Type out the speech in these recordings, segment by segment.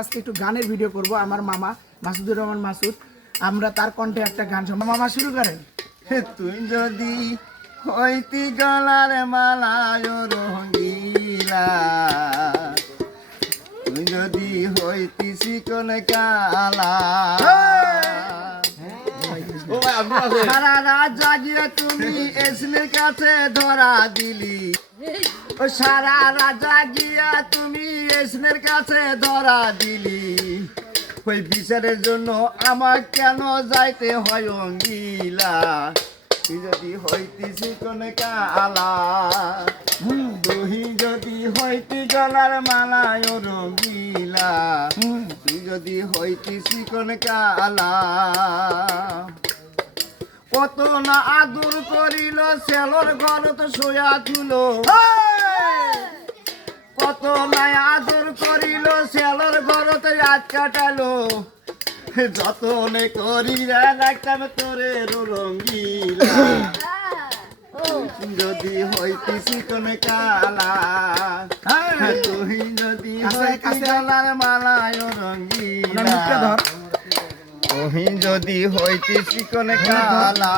আজকে একটু গানের ভিডিও করব। আমার মামা মাসুদুর রহমান মাসুদ, আমরা তার কণ্ঠে একটা গান শুনবো। মামা শুরু করেন। তুই যদি হইতি গলার মালায় রঙ্গিলা, তুই যদি হইতি চিকন কালা, সারা রাত জাগিয়ে তুমি এসনের কাছে ধরা দিলি, ও সারা রাত জাগিয়া তুমি এসনের কাছে ধরা দিলি, ওই বিচারের জন্য আমার কেন যাইতে হয় অঙ্গিলা, তুই যদি হইতি চিকন কালা, তুই যদি হইতি গলার মালায় রঙ্গিলা, তুই যদি হইতি চিকন কালা, কত না আদর করিল সেলর ঘর তো শোয়া তুলো, কত না আদর করিল সেলর ঘর তো রাত কাটালো, যতনে করি রাখতাম তোরে রঙ্গিলা, যদি হইতি চিকন কালা, তুই যদি হইতি গলার মালায় রঙ্গিলা, তুই যদি হইতি চিকন কালা,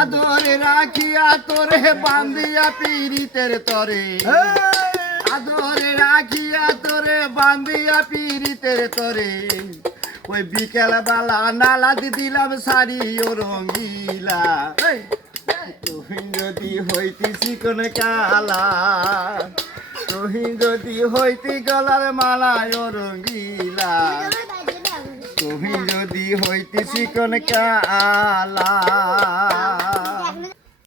আদরে রাখিয়া তোরে বান্ধিয়া পীড়িতের তরে, আদরে রাখিয়া তোরে বান্ধিয়া পীড়িতের তরে, ওই বিকেল বেলা নালা দিলাম শাড়ি ও রঙ্গিলা, তুই যদি হইতি চিকন কালা, তুই যদি হইতি গলার মালায় রঙ্গিলা, তুই যদি হইতি চিকন কালা।